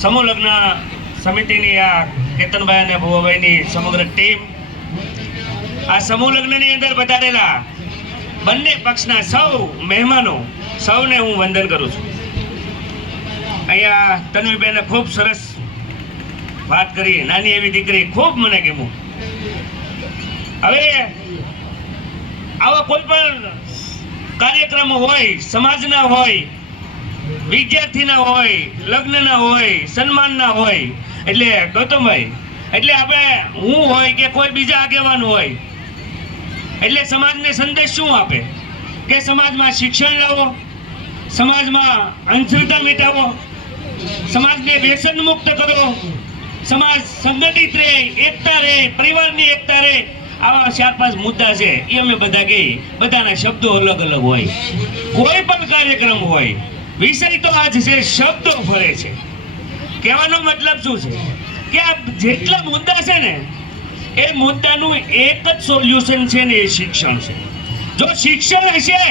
સમૂહ લગ્ન સમિતિની આ કેતનભાઈ અને ભુવાભાઈની સમગ્ર ટીમ, આ સમૂહ લગ્નની અંદર પધારેલા બંને પક્ષના સૌ મહેમાનો, સૌને હું વંદન કરું છું. અહીંયા તન્વીબેને ખૂબ સરસ વાત કરી, નાની એવી દીકરી, ખૂબ મને ગમ્યું. હવે આવા કોઈ પણ કાર્યક્રમ હોય, સમાજના હોય, વિદ્યાર્થીના હોય, લગ્નના હોય, સન્માનના હોય, એટલે ગૌતમભાઈ, એટલે આપણે હું હોય કે કોઈ બીજા આગેવાન હોય, એટલે સમાજને સંદેશ શું આપે કે સમાજમાં શિક્ષણ લાવો, સમાજમાં અંધશ્રદ્ધા મિટાવો, સમાજને વ્યસન મુક્ત કરો, સમાજ સંગઠિત રહે, એકતા રહે, પરિવારની એકતા રહે. આવા 4-5 મુદ્દા છે એ અમે બધા કહીએ. બધાના શબ્દો અલગ અલગ હોય. કોઈ પણ કાર્યક્રમ હોય, વિષય તો આજ છે, શબ્દો ફરે છે. કહેવાનો મતલબ શું છે કે આ જેટલા મુદ્દા છે ને, એ મુદ્દાનું એક જ સોલ્યુશન છે ને, એ શિક્ષણ છે. જો શિક્ષણ હશે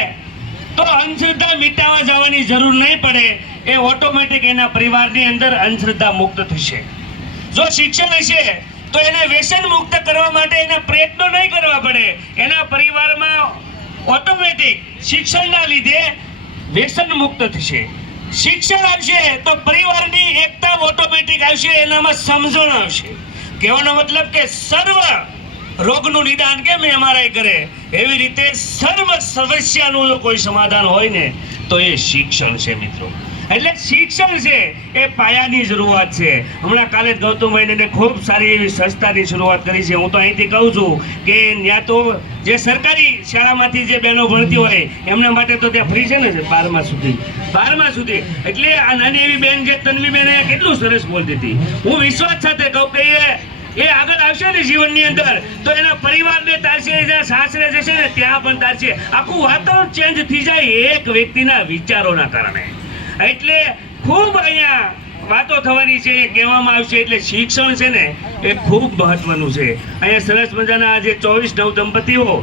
તો અંધશ્રદ્ધા મિટાવા જવાની જરૂર નહીં પડે. એ ઓટોમેટિક એના પરિવારની અંદર અંધશ્રદ્ધા મુક્ત થશે. જો શિક્ષણ હશે તો એને વ્યસન મુક્ત કરવા માટે એના પ્રયત્નો નહીં કરવા પડે. એના પરિવારમાં ઓટોમેટિક શિક્ષણના લીધે વ્યસન મુક્ત થશે. શિક્ષણ આવશે તો પરિવારની એકતા ઓટોમેટિક આવશે, એનામાં સમજણ આવશે. કહેવાનો મતલબ કે સર્વ રોગનું નિદાન કેમ અમારા કરે, એવી રીતે સર્વ સમસ્યાનું જો કોઈ સમાધાન હોય ને તો એ શિક્ષણ છે મિત્રો. એટલે શિક્ષણ છે એ પાયાની શરૂઆત છે. હમણાં કાલે ગૌતમભાઈને ખૂબ સારી એવી સંસ્થાની શરૂઆત કરી છે. હું તો અહીંથી કહું છું કે ત્યાં તો જે સરકારી શાળામાંથી જે બહેનો ભણતી હોય એમના માટે તો ત્યાં ફ્રી છે ને 12મા સુધી. એટલે આ નાની એવી બેન જે તન્વીબેન કેટલું સરસ બોલતી હતી. હું વિશ્વાસ સાથે કહું કે એ આગળ આવશે ને જીવનની અંદર તો એના પરિવારને તારશે, એના સાસરે જશે ને ત્યાં પણ તારશે. આખું વાતાવરણ ચેન્જ થઈ જાય એક વ્યક્તિના વિચારોના કારણે. એટલે ખૂબ અહીંયા વાતો થવાની છે, કહેવામાં આવશે. એટલે શિક્ષણ છે ને એ ખૂબ મહત્વનું છે. અહીંયા સરસ મજાના આજે 24 દંપતીઓ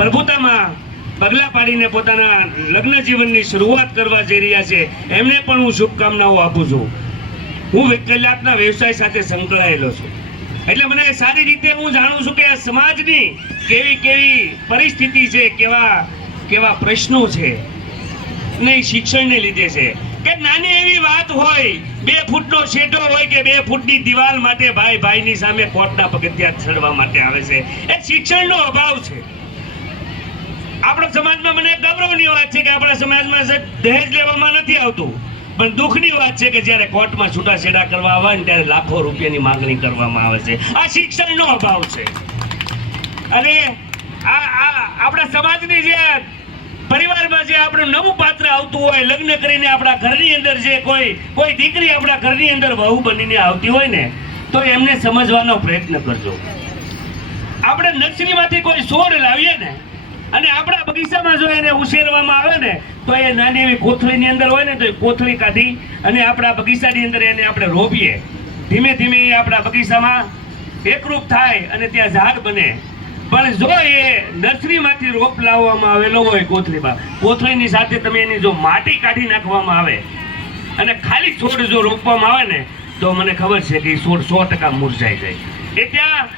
પ્રભુતામાં પગલાં પાડીને પોતાના લગ્ન જીવનની શરૂઆત કરવા જઈ રહ્યા છે. એમને પણ હું શુભકામનાઓ આપું છું. હું કલાકના વ્યવસાય સાથે સંકળાયેલો છું, એટલે મને સારી રીતે હું જાણું છું કે આ સમાજની કેવી પરિસ્થિતિ છે, કેવા પ્રશ્નો છે. નહીં શિક્ષણને લીધે છે કે નાની એવી વાત હોય, 2 ફૂટનો શેઢો હોય કે 2 ફૂટની દિવાલ માટે ભાઈની સામે કોર્ટના પગથિયા ચડવા માટે આવે છે. એ શિક્ષણનો અભાવ છે. આપણા સમાજમાં મને ગૌરવની વાત છે કે આપણા સમાજમાં દહેજ લેવામાં નથી આવતું, પણ દુઃખની વાત છે કે જ્યારે કોર્ટમાં છૂટાછેડા કરવા આવે ને ત્યારે લાખો રૂપિયાની માંગણી કરવામાં આવે છે. આ શિક્ષણનો અભાવ છે. અને આપણા સમાજની જે પરિવારમાં જે આપણું નવું પાત્ર આવતું હોય, લગ્ન કરીને આપણા ઘરની અંદર જે કોઈ દીકરી આપણા ઘરની અંદર વહુ બનીને આવતી હોય ને, તો એમને સમજવાનો પ્રયત્ન કરજો. આપણે નર્સરીમાંથી કોઈ છોડ લાવીએ ને અને આપણા બગીચામાં જો એને ઉછેરવામાં આવે ને તો એ નાની એવી કોથળીની અંદર હોય ને તો એ કોથળી કાઢી અને આપણા બગીચાની અંદર એને આપણે રોપીએ. ધીમે ધીમે એ આપણા બગીચામાં એકરૂપ થાય અને ત્યાં ઝાડ બને. પણ જો એ નર્સરીમાંથી રોપ લાવવામાં આવેલો હોય કોથળીની સાથે તમે એની જો માટી કાઢી નાખવામાં આવે અને ખાલી છોડ જો રોપવામાં આવે ને તો મને ખબર છે કે એ છોડ 100% મુરઝાઈ જાય. એ ત્યાં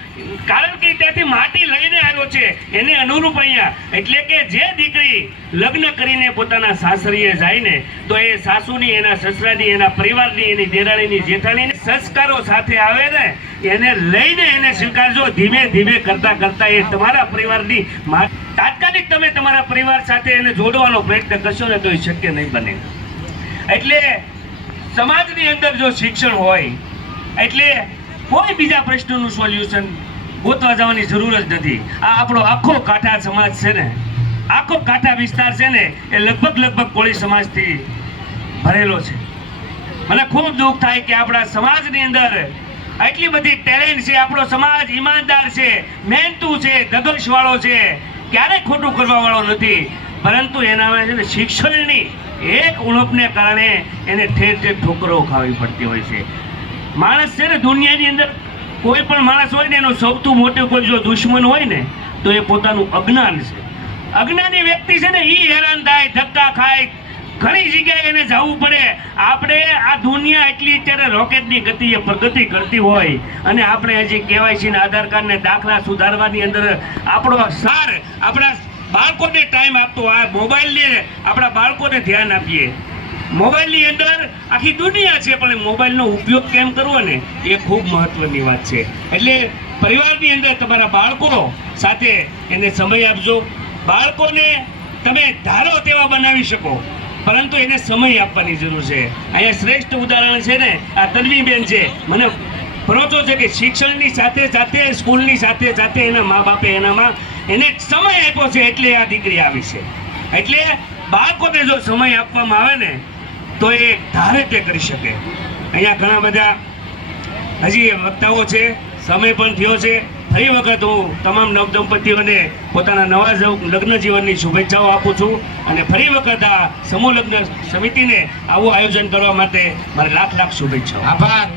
કારણ કે ત્યાંથી માટી લઈને આવ્યો છે એને અનુરૂપ અહીંયા. એટલે કે જે દીકરી લગ્ન કરીને પોતાના સાસરીએ જાય ને તો એ સાસુની, એના સસરાની, એના પરિવારની, એની દેરાણીની, જેઠાણીની સંસ્કારો સાથે આવે ને એને લઈને એને સ્વીકારજો. ધીમે ધીમે કરતા એ તમારા પરિવારની તાત્કાલિક તમે તમારા પરિવાર સાથે એને જોડવાનો પ્રયત્ન કરશો ને તો એ શક્ય નહીં બને. એટલે સમાજની અંદર જો શિક્ષણ હોય એટલે કોઈ બીજા પ્રશ્નોનું સોલ્યુશન ગોતવા જવાની જરૂર જ નથી. આ આપણો આખો કાંઠા સમાજ છે ને, આખો કાંઠા વિસ્તાર છે ને એ લગભગ કોળી સમાજથી ભરેલો છે. મને ખૂબ દુઃખ થાય કે આપણા સમાજની અંદર આટલી બધી ટેલેન્ટ છે. આપણો સમાજ ઈમાનદાર છે, મહેનતુ છે, ધગશવાળો છે, ક્યારેય ખોટું કરવા વાળો નથી. પરંતુ એનામાં છે ને શિક્ષણની એક ઉણપને કારણે એને ઠેર ઠોકરો ખાવી પડતી હોય છે. માણસ છે ને દુનિયાની અંદર કોઈ પણ માણસ હોય ને એનો સૌથી મોટો કોઈ જો દુશ્મન હોય ને તો એ પોતાનું અજ્ઞાન છે. અજ્ઞાની વ્યક્તિ છે ને એ હેરાન થાય, ધક્કા ખાય, ઘણી જગ્યાએ એને જવું પડે. આપણે આ દુનિયા એટલી અત્યારે રોકેટની ગતિએ પ્રગતિ કરતી હોય અને આપણે હજી KYC ના આધાર કાર્ડ ને દાખલા સુધારવાની અંદર આપણો સાર આપણા બાળકોને ટાઈમ આપતો, આ મોબાઈલને આપણા બાળકોને ધ્યાન આપીએ. મોબાઈલની અંદર આખી દુનિયા છે, પણ મોબાઈલનો ઉપયોગ કેમ કરવો ને એ ખૂબ મહત્વની વાત છે. એટલે પરિવારની અંદર તમારા બાળકો સાથે એને સમય આપજો. બાળકોને તમે ધારો તેવા બનાવી શકો, પરંતુ એને સમય આપવાની જરૂર છે. અહીંયા શ્રેષ્ઠ ઉદાહરણ છે ને આ તન્વીબેન છે. મને ભરોસો છે કે શિક્ષણની સાથે સાથે સ્કૂલની સાથે સાથે એના મા બાપે એનામાં એને સમય આપ્યો છે, એટલે આ દીકરી આવી છે. એટલે બાળકોને જો સમય આપવામાં આવે ને તો એ ધારે તે કરી શકે. અહીંયા ઘણા બધા હજી વક્તાઓ છે, સમય પણ થયો છે. ફરી વખત હું તમામ નવદંપતીઓને પોતાના નવા લગ્ન જીવનની શુભેચ્છાઓ આપું છું અને ફરી વખત આ સમૂહ લગ્ન સમિતિને આવું આયોજન કરવા માટે મારે લાખ લાખ શુભેચ્છાઓ. આભાર.